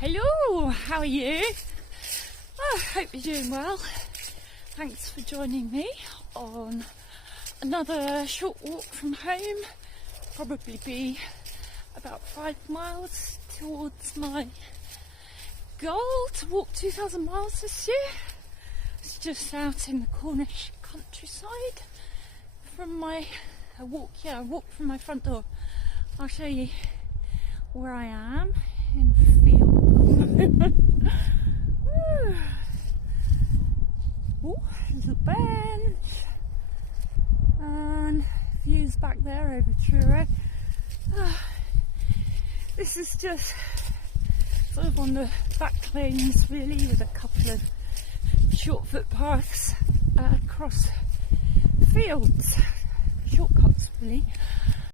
Hello, how are you? I hope you're doing well. Thanks for joining me on another short walk from home. Probably be about 5 miles towards my goal to walk 2,000 miles this year. It's just out in the Cornish countryside from I walk from my front door. I'll show you where I am in a field. Oh, little bench and views back there over Truro. This is just sort of on the back lanes really, with a couple of short footpaths across fields, shortcuts really.